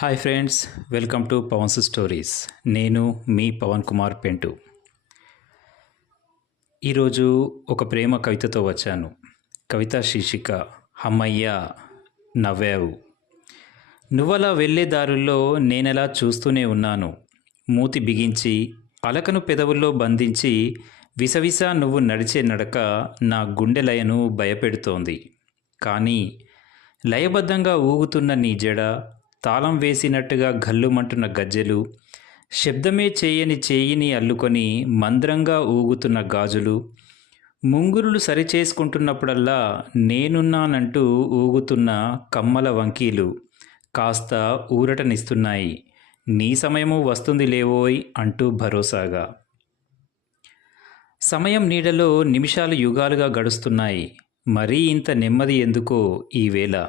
Hi friends welcome to Pavan's stories నేను మీ పవన్ కుమార్ పెంటు ఈరోజు ఒక ప్రేమ కవితతో వచ్చాను. కవిత శీర్షిక హమ్మయ్య నవ్వావు. నువ్వలా వెళ్ళే దారుల్లో నేనెలా చూస్తూనే ఉన్నాను. మూతి బిగించి అలకను పెదవుల్లో బంధించి విసవిస నువ్వు నడిచే నడక నా గుండె లయను భయపెడుతోంది. కానీ లయబద్ధంగా ఊగుతున్న నీ జడ తాళం వేసినట్టుగా గల్లుమంటున్న గజ్జెలు శబ్దమే చేయని చేయిని అల్లుకొని మంద్రంగా ఊగుతున్న గాజులు ముంగురులు సరిచేసుకుంటున్నప్పుడల్లా నేనున్నానంటూ ఊగుతున్న కమ్మల వంకీలు కాస్త ఊరటనిస్తున్నాయి. నీ సమయము వస్తుంది లేవోయ్ అంటూ భరోసాగా. సమయం నీడలో నిమిషాలు యుగాలుగా గడుస్తున్నాయి. మరీ ఇంత నెమ్మది ఎందుకో ఈవేళ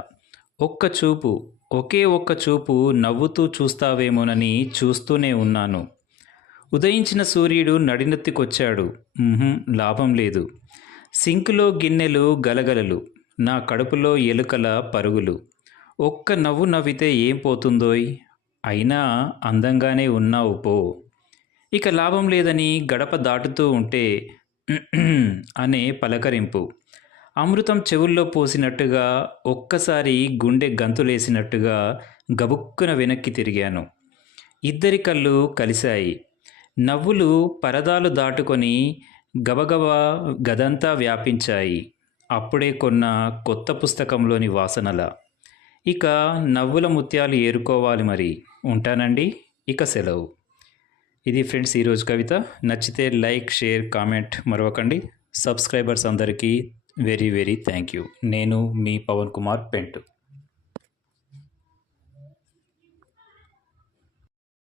ఒక్క చూపు ఒకే ఒక్క చూపు నవ్వుతూ చూస్తావేమోనని చూస్తూనే ఉన్నాను. ఉదయించిన సూర్యుడు నడినెత్తికొచ్చాడు. లాభం లేదు. సింకులో గిన్నెలు గలగలలు నా కడుపులో ఎలుకల పరుగులు. ఒక్క నవ్వు నవ్వితే ఏం పోతుందోయ్? అయినా అందంగానే ఉన్నావు పో. ఇక లాభం లేదని గడప దాటుతూ ఉంటే అనే పలకరింపు. అమృతం చెవుల్లో పోసినట్టుగా ఒక్కసారి గుండె గంతులేసినట్టుగా గబుక్కున వెనక్కి తిరిగాను. ఇద్దరి కళ్ళు కలిశాయి. నవ్వులు పరదాలు దాటుకొని గబగబా గదంతా వ్యాపించాయి. అప్పుడే కొన్న కొత్త పుస్తకంలోని వాసనల. ఇక నవ్వుల ముత్యాలు ఏరుకోవాలి మరి. ఉంటానండి. ఇక సెలవు. ఇది ఫ్రెండ్స్ ఈరోజు కవిత. నచ్చితే లైక్ షేర్ కామెంట్ మరవకండి. సబ్స్క్రైబర్స్ అందరికీ వెరీ వెరీ థ్యాంక్ యూ. నేను మీ పవన్ కుమార్ పెంటు.